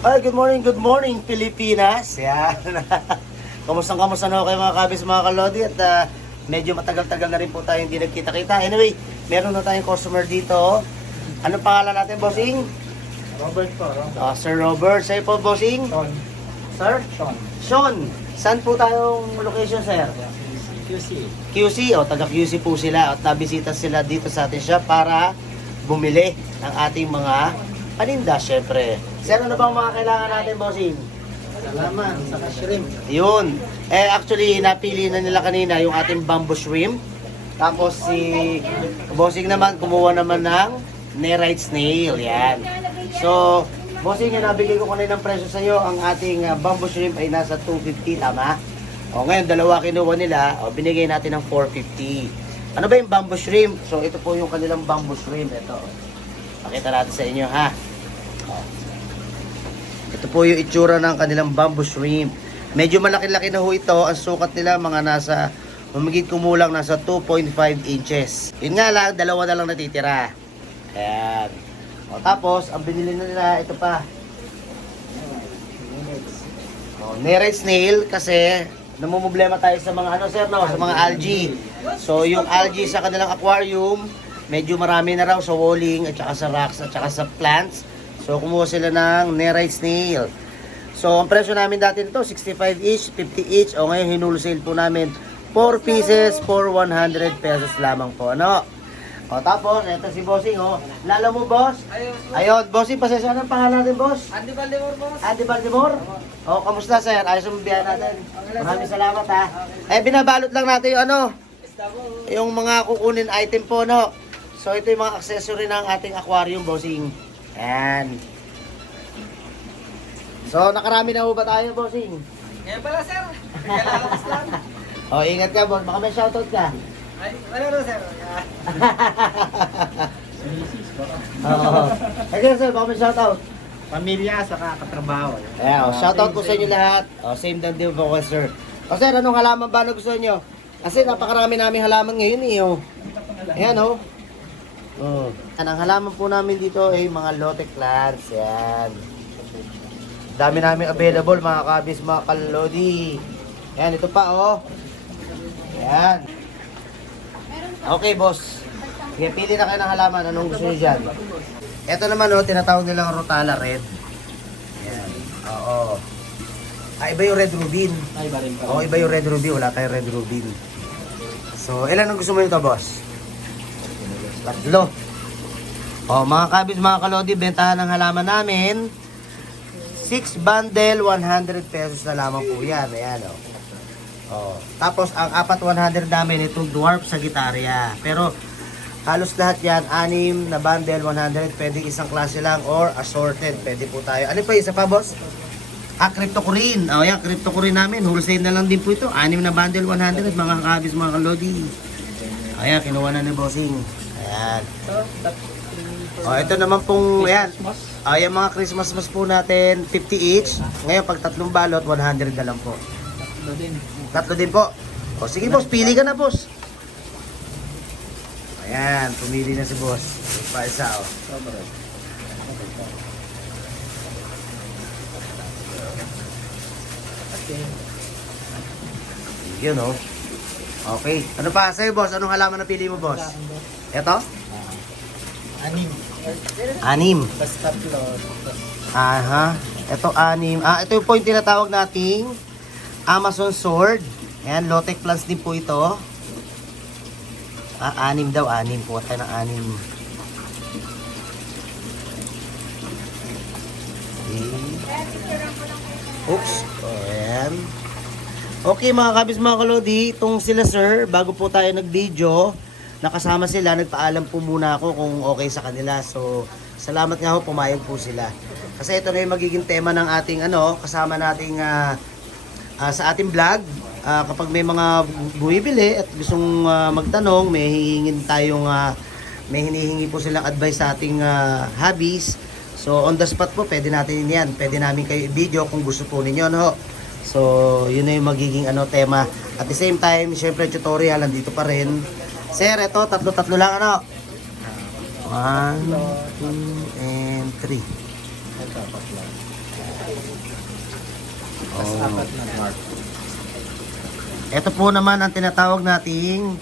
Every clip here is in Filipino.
Ay, good morning Pilipinas. Yan. Kamusta na kayo mga kabis, mga kalodi at medyo matagal-tagal na rin po tayo hindi nagkita-kita. Anyway, meron na tayong customer dito. Anong pangalan natin, bossing? Robert po. Sir Robert. Sa'yo po, bossing? Sean. Sir? Sean. Saan po tayong location, sir? QC. QC, taga QC po sila at nabisita sila dito sa atin siya para bumili ng ating mga paninda, syempre. Sir, ano bang mga kailangan natin, bossing? Salaman, saka shrimp. Yun. Actually, napili na nila kanina yung ating bamboo shrimp. Tapos si bossing naman, kumuha naman ng nerite snail. Yan. So, bossing, yung nabigay ko kanina ng presyo sa iyo, ang ating bamboo shrimp ay nasa 250, tama? Ngayon, dalawa kinuha nila, binigay natin ng 450. Ano ba yung bamboo shrimp? So, ito po yung kanilang bamboo shrimp. Ito. Pakita natin sa inyo, ha? Ito po yung itsura ng kanilang bamboo shrimp. Medyo malaki-laki na ho ito. Ang sukat nila mga nasa, humigit kumulang nasa 2.5 inches. Yun nga lang, dalawa na lang natitira. Ayan. Tapos, ang binili na nila, ito pa. Nerite snail kasi namumblema tayo sa mga sir, sa mga algae. So, yung algae sa kanilang aquarium, medyo marami na raw sa walling, at saka sa rocks, at saka sa plants. So, kumuha sila ng nerite snail. So, ang presyo namin dati nito, 65 each, 50 each. Ngayon, hinulsale po namin 4 pieces for 100 pesos lamang po. Tapos, ito si Bossing, Lalo mo, boss? Ayun, Bossing, pasensya ng pangalan natin, boss? Andy Valdemor, boss. Andy Valdemor? Kamusta, sir? Ayos ang biyahe natin. Maraming salamat, ha. Binabalot lang natin yung yung mga kukunin item po, So, ito yung mga accessory ng ating aquarium, Bossing. Ayan. So, nakarami na ho ba tayo, bossing? Kaya pala, sir. Kalalakas lang. Ingat ka, boss. Baka may shoutout ka. Ay, wala na, sir. Oo. Again, sir, baka may shoutout. Pamilya, saka katrabaho. Ayan, shoutout po sa inyo lahat. Same dan din po, sir. Sir, anong halaman ba na gusto nyo? Kasi napakarami namin halaman ngayon, Ayan, Ang halaman po namin dito ay mga lote plants. Yan. Dami namin available, mga kabis, mga kalodi. Yan, ito pa, Yan. Okay, boss. Sige, pili na kayo ng halaman. Anong gusto nyo dyan? Ito naman, tinatawag nilang Rotala Red. Yan. Oo. Iba yung Red Rubin. Iba rin pa. Iba yung Red Rubin. Wala tayong Red Rubin. So, ilan ang gusto mo nito, boss? 3. Mga kabis, mga kalodi, bentahan ng halaman namin. 6 bundle, 100 pesos na lamang po yan. Ayan, Tapos, ang 4 100 namin, itong dwarf Sagittaria. Pero, halos lahat yan, 6 na bundle, 100. Pwede isang klase lang or assorted. Pwede po tayo. Ano pa isa pa, boss? Cryptocorin. Yan, cryptocorin namin. Wholesale na lang din po ito. 6 na bundle, 100. Mga kabis, mga kalodi. Ayan, kinuha na ni bossing. Ayan. Ito naman pong, ayan. Yung mga Christmas mas po natin, 50 each. Ngayon, pag 3 balot, 100 na lang po. 3 din po. Sige, boss, pili ka na, boss. Ayan, pumili na si boss. Pa isa, Yun, Okay. Ano pa sa'yo, boss? Anong halaman na pili mo, boss? Ito? 6. Basta 3. Aha. Ito 6. Ito yung point tinatawag nating Amazon sword. Ayan, low-tech plants din po ito. 6 daw, 6. Kuha tayo ng 6. Oops. Ayan. Okay, mga kabis, mga kalodi, itong sila sir, bago po tayo nag-video, nakasama sila, nagpaalam po muna ako kung okay sa kanila. So, salamat nga ho, pumayag po sila. Kasi ito na yung magiging tema ng ating kasama nating sa ating vlog. Kapag may mga bumibili at gustong magtanong, may hinihingi po silang advice sa ating hobbies. So, on the spot po, pwede natin yan. Pwede namin kayo i-video kung gusto po ninyo, So, yun na yung magiging tema. At the same time, syempre tutorial, nandito pa rin. Sir, ito, tatlo lang 1, 2, and 3. apat na mark. Ito po naman ang tinatawag nating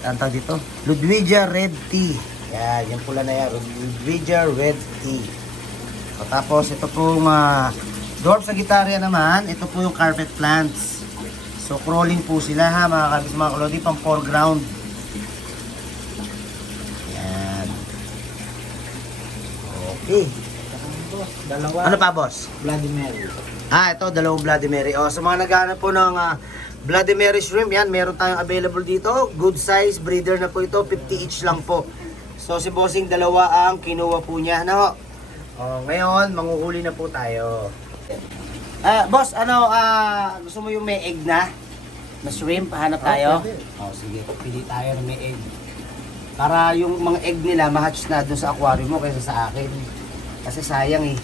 ang tawag dito, Ludwigia Red Tea. Yan, yung pula na yan, Ludwigia Red Tea. So, tapos ito pong dwarf Sagittaria naman, ito po yung carpet plants. So crawling po sila ha mga kabis mga kalodi, pang foreground. Yan. Okay. Boss, dalawa. Ano pa boss? Bloody Mary. Ito, dalawang Bloody Mary. O, sa mga naghahanap po ng Bloody Mary shrimp, yan, meron tayong available dito. Good size, breeder na po ito, 50 each lang po. So, si Bossing, dalawa ang kinuha po niya. Ano? O, ngayon, manguhuli na po tayo. Boss, gusto mo yung may egg na shrimp? Hanap tayo? O, sige, pili tayo ng may egg. Para yung mga egg nila, ma-hatch na doon sa aquarium mo kaysa sa akin. Kasi sayang eh.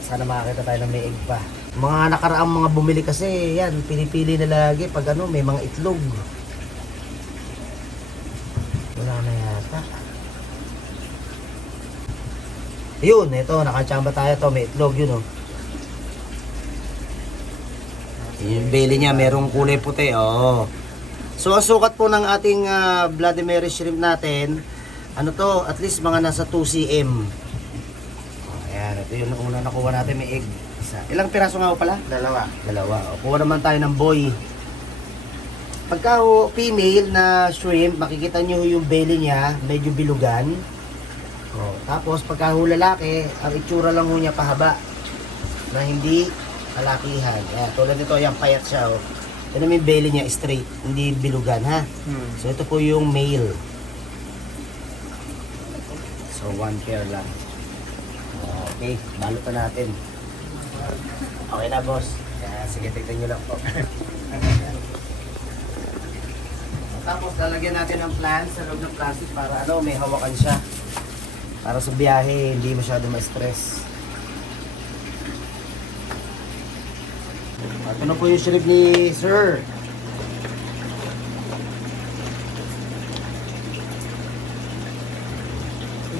Sana makakita tayo ng may egg pa. Mga nakaraang mga bumili kasi, yan, pinipili na lagi pag may mga itlog. Wala na yata. Yun, ito, nakachamba tayo to, may itlog yun Yung belly niya, merong kulay puti, So, ang sukat po ng ating Bloody Mary shrimp natin, at least mga nasa 2 cm. Ayan, ito yung una nakuha natin, may egg. Ilang piraso nga pala? Dalawa. Kuha naman tayo ng boy. Pagka female na shrimp, makikita nyo yung belly niya, medyo bilugan. Tapos pagka lalaki, ang itsura lang niya pahaba. Na hindi kalakihan. Ayan, tulad nito, yung payat siya. Ito naman yung belly niya, straight. Hindi bilugan ha. So ito po yung male. So 1 pair lang. Okay, balot na natin. Okay na boss. Sige, tignan nyo lang po. Tapos lalagyan natin ng plants sa loob ng plastic para may hawakan siya. Para sa biyahe, hindi masyado ma-stress. Ito na po yung shrimp ni Sir.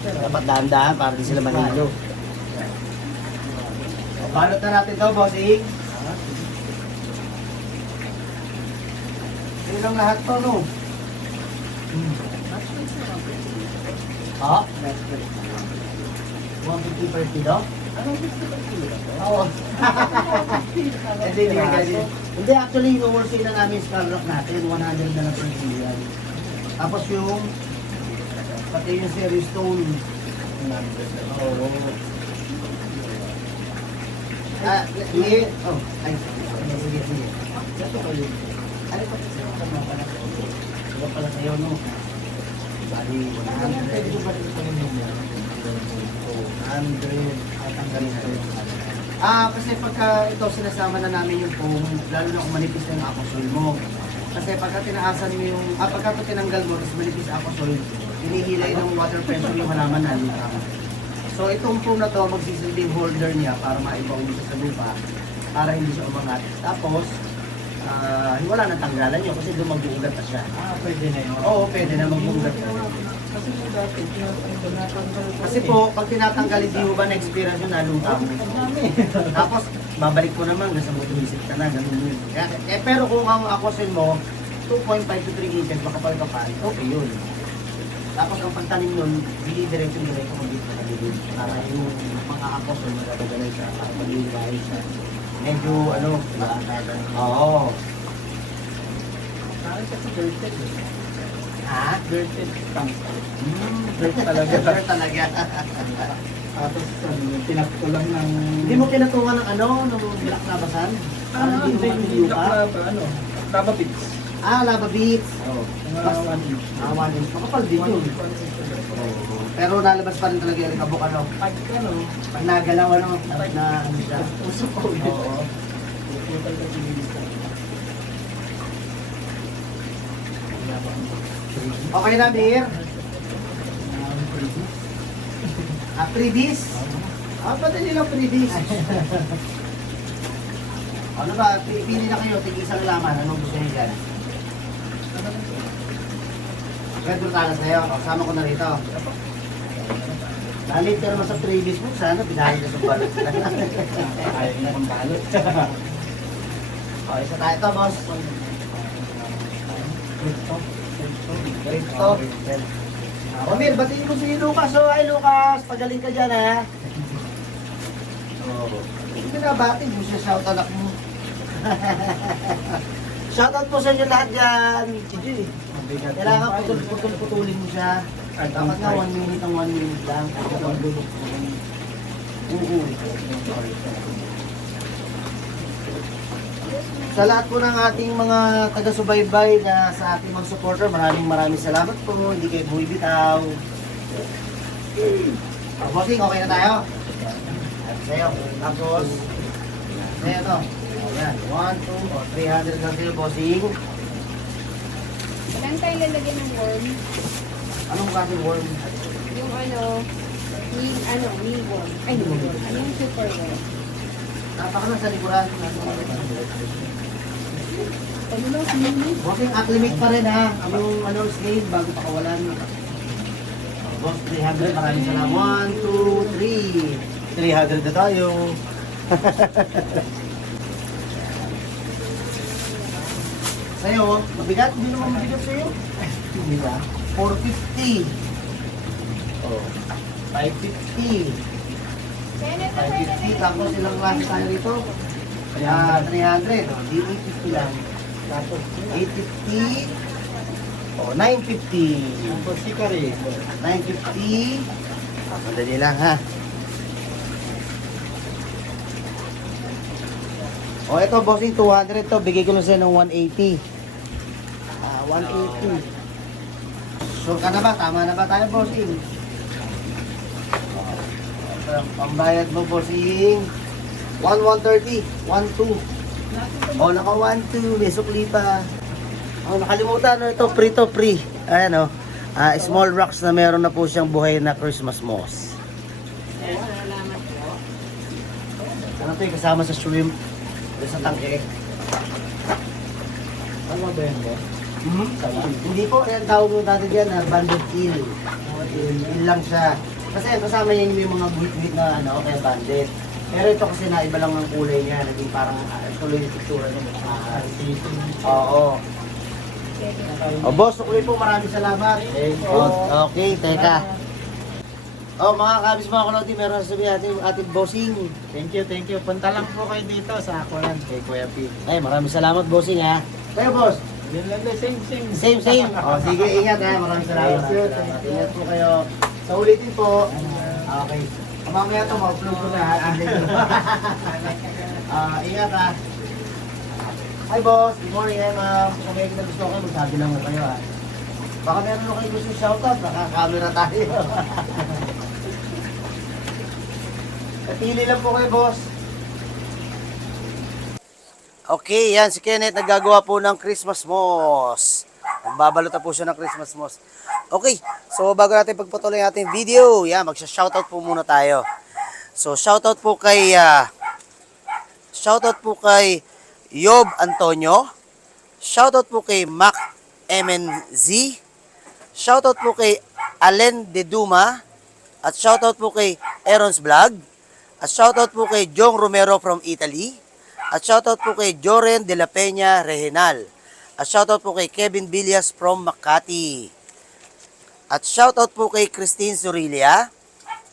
Dapat dahan-dahan para di sila manalo. Balot na natin to, bossing. Ito lang lahat to, no? Ha? 150 per kilo? Anong gusto ba kilo? Oo. Hindi, actually, inuwursin na namin sa rock natin. 100 na lang per kilo yan. Tapos yung pati yung series stone. Oo. Sige. Ay, sige. Ito kayo. Ano pa kasi ako pala? Ito pala sa'yo, no? Bali, 100. Pwede ko ba ito sa inyo? 100. Tatanggalin ko yung kasi pagka ito sinasama na namin yung foam, lalo na kung manipis na yung aquasol mo. Kasi pagka tinaasan mo yung, pagka ito tinanggal mo, tapos manipis aquasol, hinihilay ng water pressure yung halaman na lupa. So itong foam na to, magsisilbing holder niya para maibaw mo sa lupa, para hindi siya umangat. Tapos, wala nang tanggalan nyo kasi doon mag-uugat na siya. Pwede na yun. Oo, pwede na mag-uugat na. Kasi po dati, tinatanggal. Kasi po, pag tinatanggal, hindi mo ba na-experience yun, naluta mo. Tapos, babalik ko naman, nasa motorisip ka na, ganun yun. Pero kung ang aquasil mo, 2.5 to 3 inches, makapal-kapal, okay yun. Tapos ang pagtanim nun, diretso kung dito sa gilid. Para yung mga aquasil, magagagalay siya, para mag-iilahin siya. Medyo, oo. Parang kasi dirted eh. Ha? Dirted tank. Dirt talaga. Dirt talaga. Tapos pinakto lang ng... Hindi mo pinatungan ng ng black labasan? Hindi Lupa? Lava bits. Lava beads. Oo. Mga 1 inch. 1 inch. Makapal din yun. Pero nalabas pa rin talaga yung alikabok, Pag nagalaw, na siya. Usok ko ulit. Oo. Okay na, Mir? Freebies? Ba't hindi lang freebies? Ano ba, pili na kayo, tig-isang laman, anong gusto niyo dyan? Red Brutalas na yun, sama ko na rito. Nalit ka naman sa previous mo, sana binahin na sa balot. Ayaw na ng balot. Okay, isa tayo to, boss. Crypto. Omir, batiin ko si Lucas. So, ay Lucas, pagaling ka dyan, ha? Oo. Hindi binabati mo siya, shout anak mo. Shoutout po sa inyo lahat dyan. Kailangan putulin mo siya. Dapat nga 1 minute ang 1 minute lang. Sa lahat po ng ating mga taga-subaybay na sa ating mga supporter, maraming salamat po. Hindi kayo bumibitaw. Bossing, okay na tayo? Sa'yo. Tapos, sa'yo to. Ayan, 1, 2, 300 lang sa'yo, bossing. Ilan tayo lalagyan ng worm? Anong klaseng worm? Yung knee worm. Ay, knee worm. Ano yung super worm? Napaka na sa likuran. Ano na, sinili? Bossing, acclimate pa rin ha. Anong slave bago pakawalan. Boss, 300. Maraming salamat. 1, 2, 3. 300 na tayo. Sa'yo, mabigat? Hindi naman mabigat sa'yo. Hindi ba? 450. Oh. 550. 550. Tapos ilang klase tayo rito? Kaya 300. Oh, di 850 lang. Tapos 850. Oh, 950. Tapos si Kari. 950. Madali lang ha. O ito bossing 200 to, bigay ko lang sa'yo ng 180. 180. Sure ka na ba? Tama na ba tayo bossing? Pambayad mo bossing. 130. 12. O naka 12. May sukli pa. O nakalimutan no, ito free to free. Ayan o. Small rocks na meron na po siyang buhay na Christmas moss. Ano ito yung kasama sa shrimp? Sa tangke. Ano ba yan ba? Hindi po, yan tawag mo dati dyan na banded eel. Eel lang siya. Kasi kasama niya yung mga buhit-buhit na ano, kaya banded. Pero ito kasi na iba lang ang kulay niya, naging parang tuloy yung picture niya. Oo. O boss, ulit po, maraming salamat. Okay, teka. Mga kabis mga kaloti, meron sabihin ating bossing. Thank you. Punta lang po kayo dito sa Aqualand kay Kuya P. Ay, maraming salamat bossing ha. Kayo boss. Yun lang din, same. Same. O, sige, ingat ha. Maraming salamat. Ingat po kayo. Sa ulitin po. Okay. Mamaya ito, ma-upload ko na ha. Ingat ha. Hi boss, good morning. Hi ma'am. Kung may gusto kayo, magsabi lang na kayo ha. Baka meron na kayo gusto shoutout, naka-camera tayo. Pili lang po kayo boss. Okay, yan si Kenneth naggagawa po ng Christmas moss. Nagbabalot na po siya ng Christmas moss. Okay, so bago natin pagpatuloy ang ating video, yan, magsha-shoutout po muna tayo. So shoutout po kay Yob Antonio. Shoutout po kay Mac MNZ. Shoutout po kay Allen De Duma. At shoutout po kay Aaron's Vlog. At shoutout po kay Jong Romero from Italy. At shoutout po kay Joren De La Peña Regenal. At shoutout po kay Kevin Villas from Makati. At shoutout po kay Christine Surilia.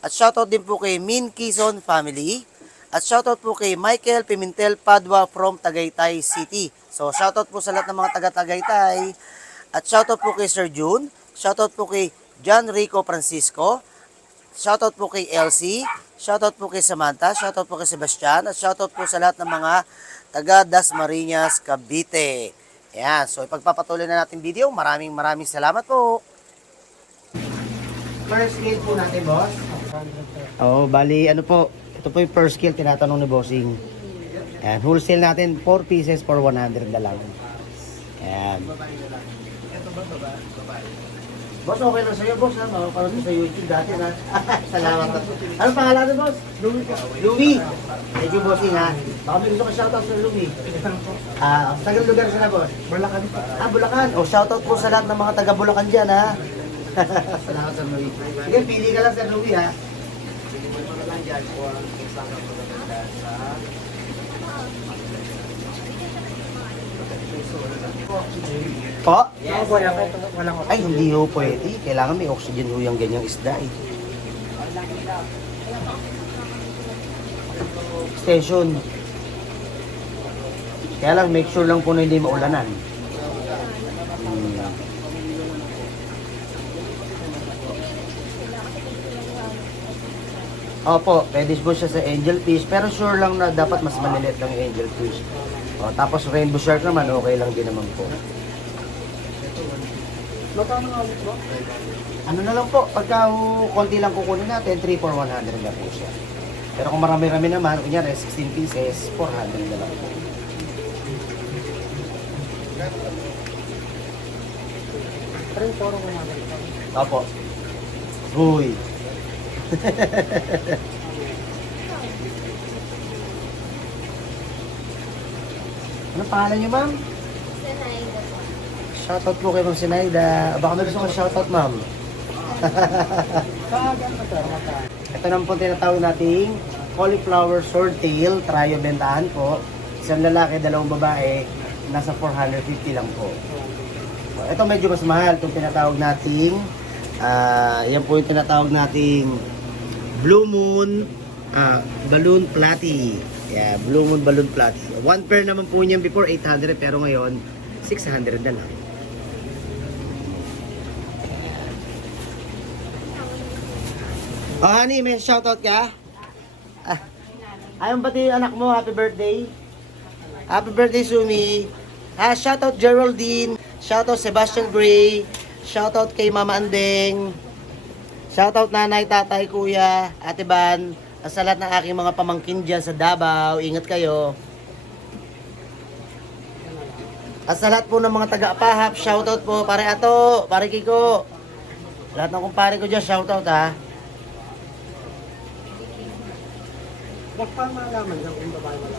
At shoutout din po kay Min Quezon Family. At shoutout po kay Michael Pimentel Padua from Tagaytay City. So shoutout po sa lahat ng mga taga-Tagaytay. At shoutout po kay Sir June. Shoutout po kay John Rico Francisco. Shoutout po kay Elsie. Shoutout po kay Samantha. Shoutout po kay Sebastian. At shoutout po sa lahat ng mga taga Dasmariñas, Cavite. Ayan. So ipagpapatuloy na natin video. Maraming salamat po. First scale po natin, boss. Bali, ano po. Ito po yung first scale tinatanong ni Bossing. Ayan. Wholesale natin 4 pieces for 100 na lang. Ayan. Boss, okay lang sa'yo, boss, ha? Makaparoon mo sa YouTube dati, ha? Salamat. Anong pangalan, boss? Louie. Louie. Thank you, bossing, ha? Baka may gusto ka shoutout sa Louie. Tagal lugar sila, boss? Bulacan. Bulacan. Shoutout po sa lahat ng mga taga Bulacan dyan, ha? Salamat, Sir Louie. Sige, pili ka lang, Sir Louie, ha? Iniwan mo na lang dyan kung saan ka maganda sa... Po? Yes, walang Ay, hindi ho pwede. Kailangan may oxygen ho yung ganyang isda eh. Station. Kaya lang, make sure lang po na hindi maulanan. Opo, pwede po siya sa angel fish, pero sure lang na dapat mas maliliit lang yung angel fish. O, tapos rainbow shark naman, okay lang din naman po. Magkano nga ulit ba? Ano na lang po, pagka konti lang kukunin natin, 3 for 100 na po siya. Pero kung marami-rami naman, kunyari 16 pieces, 400 na lang po. Parang poro ko namin. Opo. Uy. Ano pangalan niyo, ma'am? Sinaida po. Shoutout po kay Ma'am Sinaida. Baka may gusto ko shoutout, ma'am. Kaagan na sir, magkano? Ito naman po tinatawag nating cauliflower swordtail, trio bentahan po. Isang lalaki, dalawang babae, nasa 450 lang po. Ito medyo mas mahal, itong tinatawag nating, yan po yung tinatawag nating Blue Moon Balloon Platy. Yeah, Blue Moon Balloon Platy. One pair naman po niyan before 800 pero ngayon 600 na lang. Oh honey, may shoutout ka? Ayaw pati yung anak mo, happy birthday. Happy birthday Sumi. Shoutout Geraldine. Shoutout Sebastian Gray. Shoutout kay Mama Andeng. Shoutout nanay, tatay, kuya, ate Ban. Sa lahat ng aking mga pamangkin dyan sa Davao. Ingat kayo. At sa lahat po ng mga taga-Apahap, shoutout po. Pare Ato, pare Kiko. Lahat ng kumpare ko dyan, shoutout ha. Bakit paano malaman kung babae wala?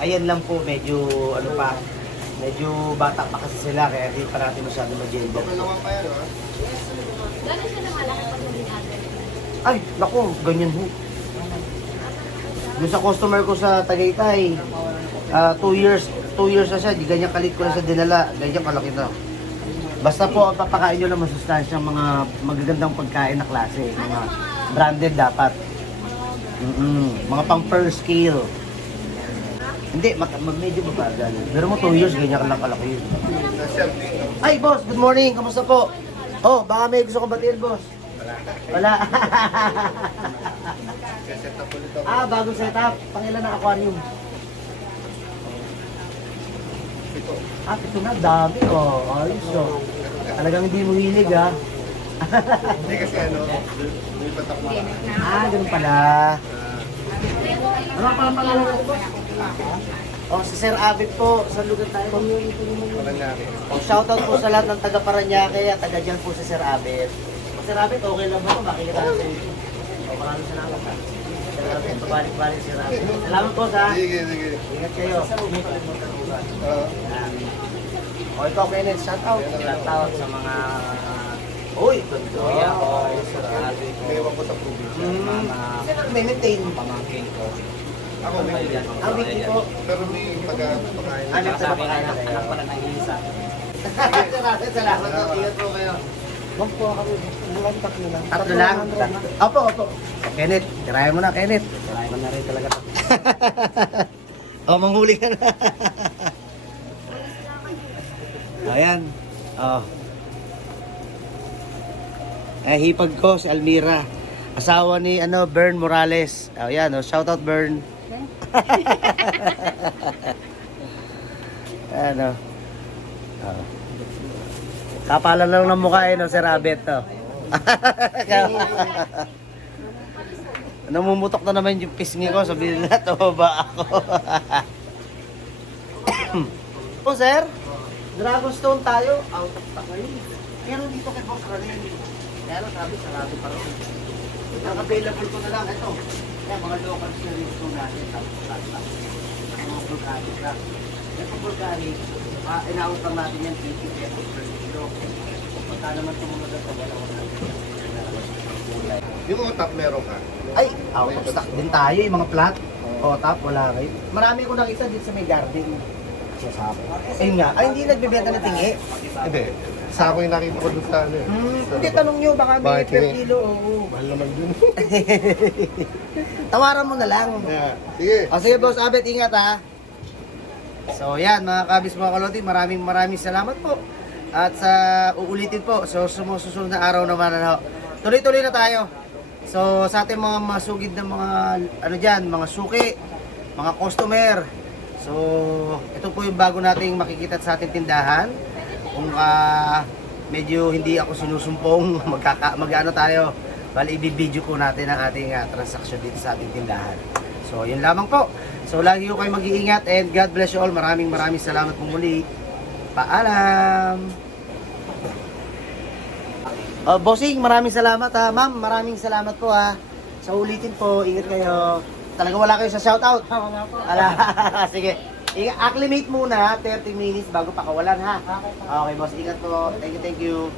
Ayan lang po, medyo ano pa. Medyo bata pa kasi sila kaya hindi pa natin masyado mag-gender. Gano'n siya namalaki pag maging adult? Ay, naku, ganyan ho. Yung sa customer ko sa Tagaytay, 2 years na siya, di ganyan kalit ko na siya dinala, ganyan kalaki na. Basta po, ang papakain nyo lang masustansyang mga magagandang pagkain na klase, mga branded dapat. Mga pang per scale. Hindi, mag-medyo mabagal. Pero mo 2 years, ganyan lang kalaki yun. Ay, boss, good morning, kamusta po? Oh, baka may gusto kong batiin, boss. Wala. Bagong setup. Pangilan ng aquarium? Ito na, dami. Ayos oh. Talagang hindi mo hilig ha. Hindi kasi lumipat ako. Ganun pala. Ano pa ang pangalan ko? Si Sir Abit po. Sa lugar tayo. Paranaque. Shoutout po sa lahat ng taga Paranaque at taga dyan po si Sir Abit. Sir Abit, okay lang ba ito? Makikita natin. Maraming salamat ha. Sir Abit, pabalik-balik Sir Abit. Salamat po sa. Sige. Ingat kayo. Ito, Kenneth, shoutout. Shoutout sa mga... Uy, Tontoya. Sir Abit. Ewan ko sa probinsya. Sino nag-maintain? Pamangkin ko. Ako may Wiki po. Pero may pagkakain. Ano sa pagkain? Anak pala ng isa. Salamat po. Ingat po kayo. Wag po kami. Ilang tatlo lang. Tatlo lang? Opo. Kenneth, tirayan mo na, Kenneth. Tirayan mo na rin talaga. Manghuli ka na. Ayan. Hipag ko si Almira. Asawa ni Bern Morales. Ayan, shoutout Bern. Kapalan lang ng mukha Sir Abet to. Namumutok na naman yung pisngi ko, sabihin na to ba ako? Sir, Dragonstone tayo, out of stock ngayon. Pero dito kay Boss Randy. Kaya lang sabi, sarado pa rin. Ang available ko na lang, ito. Kaya mga locals na rin ito natin. Mga vulcanic lang. Ito vulcanic, in-out lang natin yan 80 pesos per kilo. Pagka naman tumulag ito, wala ko natin. Yung utap meron ka. Ay, out of stock din tayo, yung mga plat. O, tap, wala kayo. Marami ko nakita dito sa may garden. Ayun nga, ay hindi nagbebenta ng tingi. Hindi. Sa ako yung nakita ko dun sa ano eh. Hindi, tanong nyo, baka may Bakit per tingi? kilo. Oo. Mahal naman dun. Tawaran mo na lang. Yeah. Sige. O sige, Boss Abet, ingat ha. So yan, mga kabis, mga kaloti, maraming salamat po. At sa uulitin po, so sumusunod na araw naman, ano, tuloy-tuloy na tayo. So sa ating mga masugid na mga, ano dyan, mga suki, mga customer. So ito po yung bago nating makikita sa ating tindahan. Kung medyo hindi ako sinusumpong, mag-ano tayo, bali i-video po natin ang ating transaksyon dito sa ating tindahan. So yun lamang po. So lagi ko kayo mag-iingat and God bless you all. Maraming salamat po muli. Paalam! Bossing, maraming salamat ha. Ma'am, maraming salamat po ha. Sa ulitin po, ingat kayo. Talaga wala kayo sa shoutout. Wala po. Ala, sige. Acclimate muna 30 minutes bago pakawalan ha. Okay boss, ingat po. Thank you.